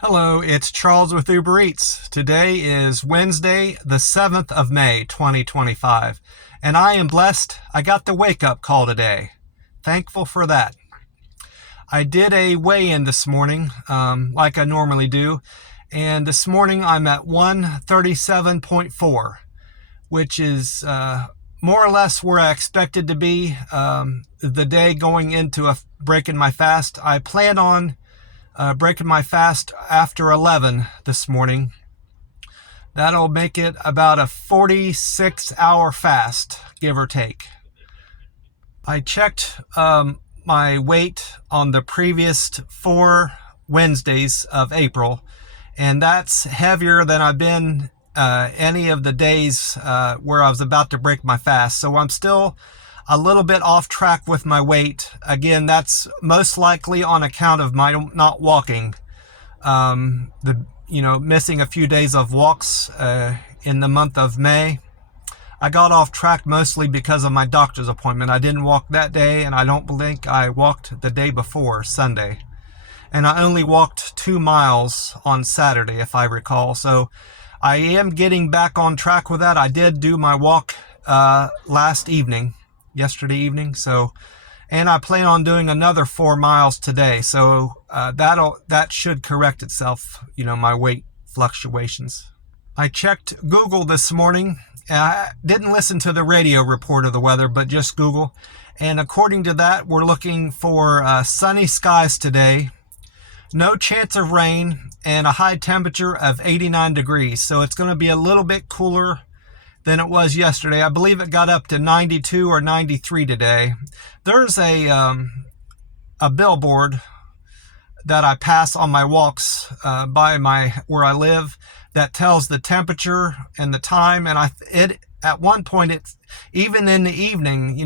Hello, it's Charles with Uber Eats. Today is Wednesday, the 7th of May, 2025, and I am blessed I got the wake-up call today. Thankful for that. I did a weigh-in this morning, like I normally do, and this morning I'm at 137.4, which is more or less where I expected to be the day going into breaking my fast. I plan on breaking my fast after 11 this morning. That'll make it about a 46-hour fast, give or take. I checked my weight on the previous 4 Wednesdays of April, and that's heavier than I've been any of the days where I was about to break my fast. So I'm still a little bit off track with my weight. Again, that's most likely on account of my not walking. Missing a few days of walks in the month of May. I got off track mostly because of my doctor's appointment. I didn't walk that day, and I don't think I walked the day before, Sunday. And I only walked 2 miles on Saturday, if I recall. So I am getting back on track with that. I did do my walk yesterday evening, and I plan on doing another 4 miles today, so that should correct itself, my weight fluctuations. I checked Google this morning. I didn't listen to the radio report of the weather, but just Google, and according to that, we're looking for sunny skies today, no chance of rain, and a high temperature of 89 degrees, so it's going to be a little bit cooler than it was yesterday. I believe it got up to 92 or 93 today. There's a billboard that I pass on my walks by where I live that tells the temperature and the time. And at one point, even in the evening,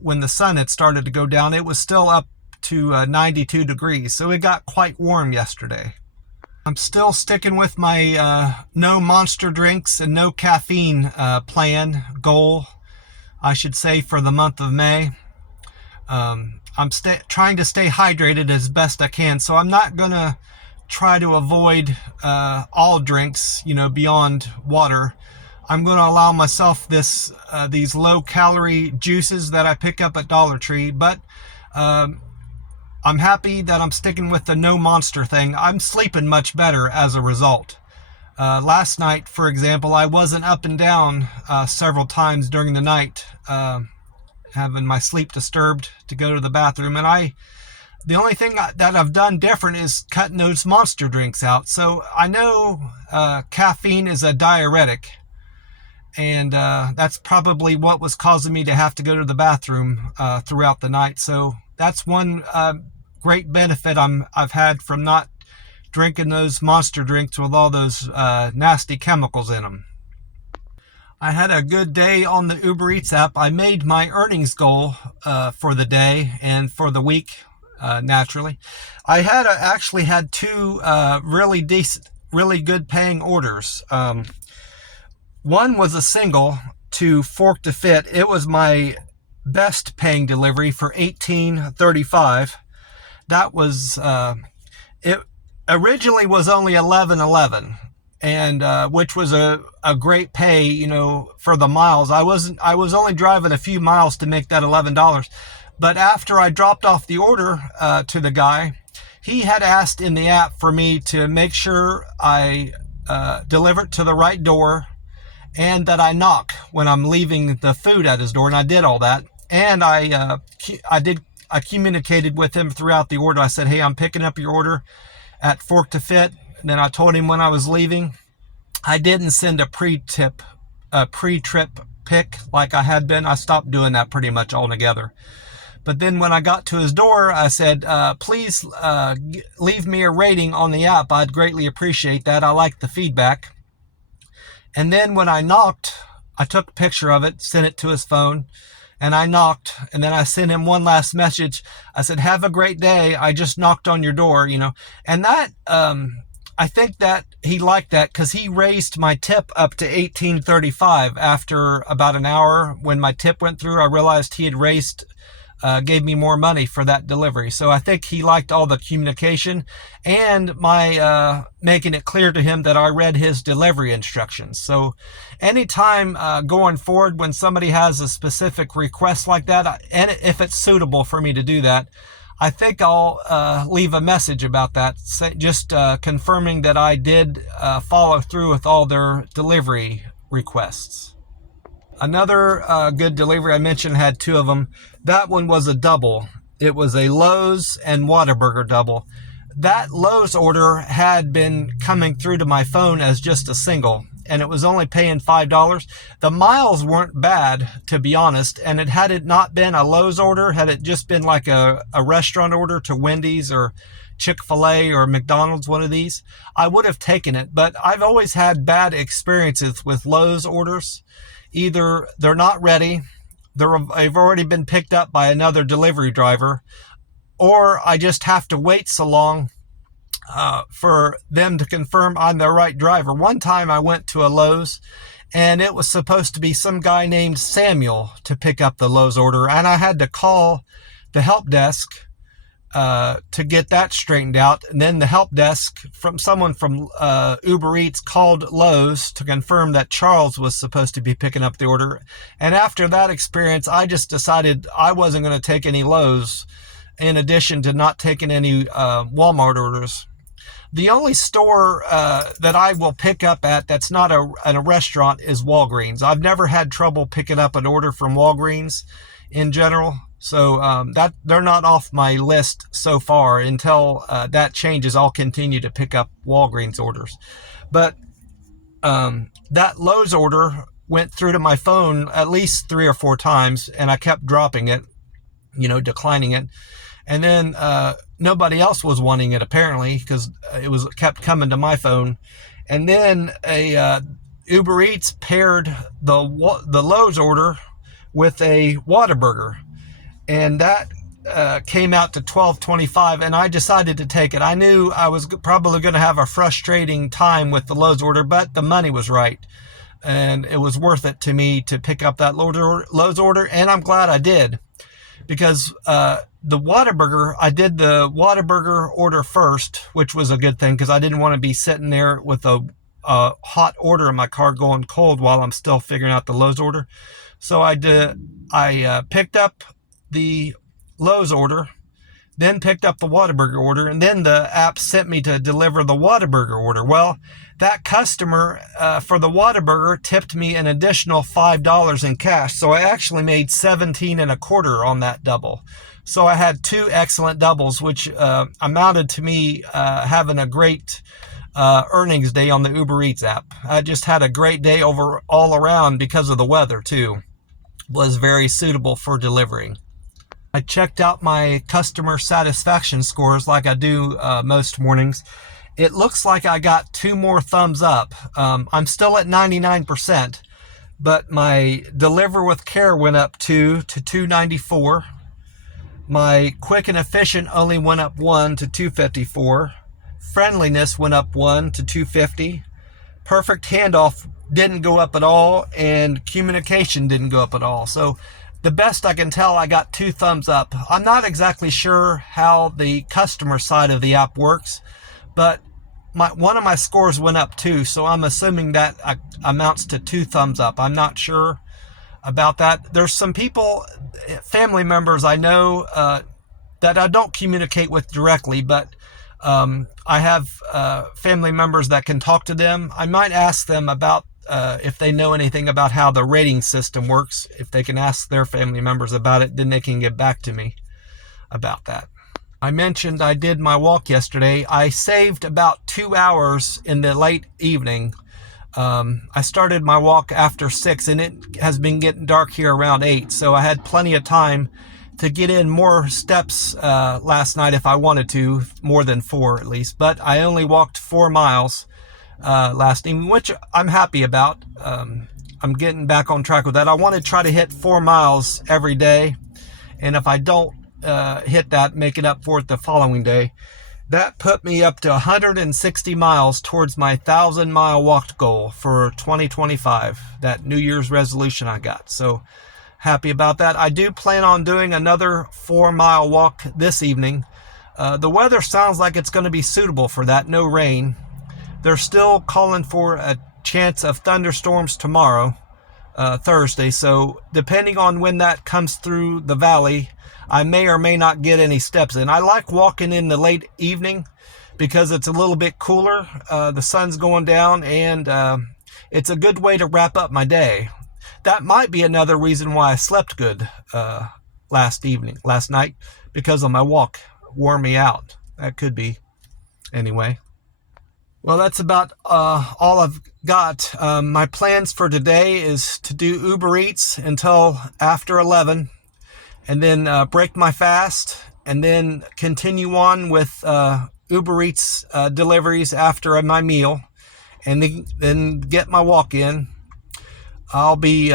when the sun had started to go down, it was still up to 92 degrees. So it got quite warm yesterday. I'm still sticking with my no monster drinks and no caffeine goal, I should say, for the month of May. I'm trying to stay hydrated as best I can, so I'm not going to try to avoid all drinks, beyond water. I'm going to allow myself these low-calorie juices that I pick up at Dollar Tree, but I'm happy that I'm sticking with the no monster thing. I'm sleeping much better as a result. Last night, for example, I wasn't up and down several times during the night, having my sleep disturbed to go to the bathroom. And the only thing that I've done different is cutting those monster drinks out. So I know caffeine is a diuretic, and that's probably what was causing me to have to go to the bathroom throughout the night. So that's one great benefit I've had from not drinking those monster drinks with all those nasty chemicals in them. I had a good day on the Uber Eats app. I made my earnings goal for the day and for the week, naturally. I actually had 2 really decent, really good paying orders. One was a single to Fork to Fit. It was my best paying delivery for $18.35. That was it originally was only $11.11, and which was a great pay, for the miles. I was only driving a few miles to make that $11. But after I dropped off the order to the guy, he had asked in the app for me to make sure I deliver it to the right door, and that I knock when I'm leaving the food at his door, and I did all that. And I communicated with him throughout the order. I said, hey, I'm picking up your order at Fork to Fit. And then I told him when I was leaving. I didn't send a pre-trip pic like I had been. I stopped doing that pretty much altogether. But then when I got to his door, I said, please leave me a rating on the app. I'd greatly appreciate that. I like the feedback. And then when I knocked, I took a picture of it, sent it to his phone. And I knocked, and then I sent him one last message. I said, have a great day. I just knocked on your door, And that, I think that he liked that because he raised my tip up to $18.35 after about an hour. When my tip went through, I realized he had raised gave me more money for that delivery. So I think he liked all the communication and my making it clear to him that I read his delivery instructions. So anytime going forward, when somebody has a specific request like that, and if it's suitable for me to do that, I think I'll leave a message about that, just confirming that I did follow through with all their delivery requests. Another good delivery I mentioned had two of them. That one was a double. It was a Lowe's and Whataburger double. That Lowe's order had been coming through to my phone as just a single, and it was only paying $5. The miles weren't bad, to be honest, and had it not been a Lowe's order, had it just been like a restaurant order to Wendy's or Chick-fil-A or McDonald's, one of these, I would have taken it. But I've always had bad experiences with Lowe's orders. Either they're not ready, they've already been picked up by another delivery driver, or I just have to wait so long for them to confirm I'm the right driver. One time I went to a Lowe's, and it was supposed to be some guy named Samuel to pick up the Lowe's order, and I had to call the help desk to get that straightened out. And then the help desk from someone from Uber Eats called Lowe's to confirm that Charles was supposed to be picking up the order. And after that experience, I just decided I wasn't going to take any Lowe's, in addition to not taking any Walmart orders. The only store that I will pick up at that's not a restaurant is Walgreens. I've never had trouble picking up an order from Walgreens in general. So that they're not off my list so far. Until that changes, I'll continue to pick up Walgreens orders. But that Lowe's order went through to my phone at least 3 or 4 times, and I kept dropping it, declining it. And then nobody else was wanting it, apparently, because it kept coming to my phone. And then a Uber Eats paired the Lowe's order with a Whataburger, and that came out to $12.25, and I decided to take it. I knew I was probably going to have a frustrating time with the Lowe's order, but the money was right, and it was worth it to me to pick up that Lowe's order, and I'm glad I did, because the Whataburger, I did the Whataburger order first, which was a good thing, because I didn't want to be sitting there with a hot order in my car going cold while I'm still figuring out the Lowe's order. So I picked up the Lowe's order, then picked up the Whataburger order, and then the app sent me to deliver the Whataburger order. Well, that customer for the Whataburger tipped me an additional $5 in cash, so I actually made $17.25 on that double. So I had 2 excellent doubles, which amounted to me having a great earnings day on the Uber Eats app. I just had a great day all around because of the weather too. Was very suitable for delivering. I checked out my customer satisfaction scores like I do most mornings. It looks like I got 2 more thumbs up. I'm still at 99%, but my deliver with care went up 2 to 294. My quick and efficient only went up 1 to 254. Friendliness went up 1 to 250. Perfect handoff didn't go up at all, and communication didn't go up at all. So the best I can tell, I got 2 thumbs up. I'm not exactly sure how the customer side of the app works, but one of my scores went up too, so I'm assuming that amounts to 2 thumbs up. I'm not sure about that. There's some people, family members I know that I don't communicate with directly, but I have family members that can talk to them. I might ask them about if they know anything about how the rating system works. If they can ask their family members about it, then they can get back to me about that. I mentioned I did my walk yesterday. I saved about 2 hours in the late evening. I started my walk after 6, and it has been getting dark here around 8, so I had plenty of time to get in more steps last night if I wanted to, more than 4 at least. But I only walked 4 miles last evening, which I'm happy about. I'm getting back on track with that. I want to try to hit 4 miles every day, and if I don't hit that, make it up for it the following day. That put me up to 160 miles towards my 1,000-mile walk goal for 2025, that New Year's resolution I got. So happy about that. I do plan on doing another 4-mile walk this evening. The weather sounds like it's going to be suitable for that. No rain. They're still calling for a chance of thunderstorms tomorrow, Thursday. So depending on when that comes through the valley, I may or may not get any steps in. I like walking in the late evening because it's a little bit cooler. The sun's going down, and it's a good way to wrap up my day. That might be another reason why I slept good last night, because of my walk wore me out. That could be. Anyway. Well, that's about all I've got. My plans for today is to do Uber Eats until after 11, and then break my fast, and then continue on with Uber Eats deliveries after my meal, and then get my walk in. I'll be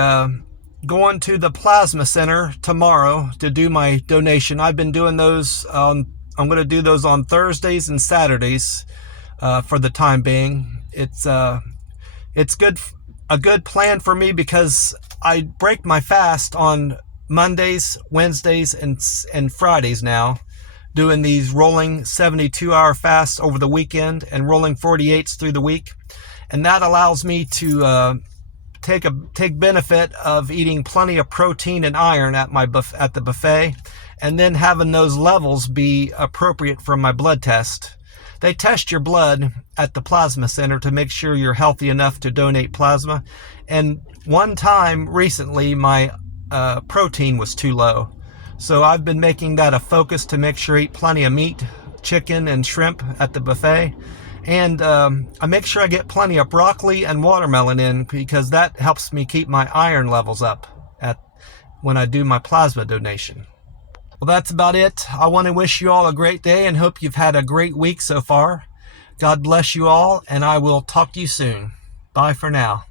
going to the plasma center tomorrow to do my donation. I've been doing those I'm going to do those on Thursdays and Saturdays for the time being. It's a good plan for me because I break my fast on Mondays, Wednesdays, and Fridays now, doing these rolling 72-hour fasts over the weekend and rolling 48s through the week, and that allows me to take benefit of eating plenty of protein and iron at the buffet, and then having those levels be appropriate for my blood test. They test your blood at the plasma center to make sure you're healthy enough to donate plasma. And one time recently, my protein was too low. So I've been making that a focus to make sure I eat plenty of meat, chicken, and shrimp at the buffet. And I make sure I get plenty of broccoli and watermelon in, because that helps me keep my iron levels up when I do my plasma donation. Well, that's about it. I want to wish you all a great day and hope you've had a great week so far. God bless you all, and I will talk to you soon. Bye for now.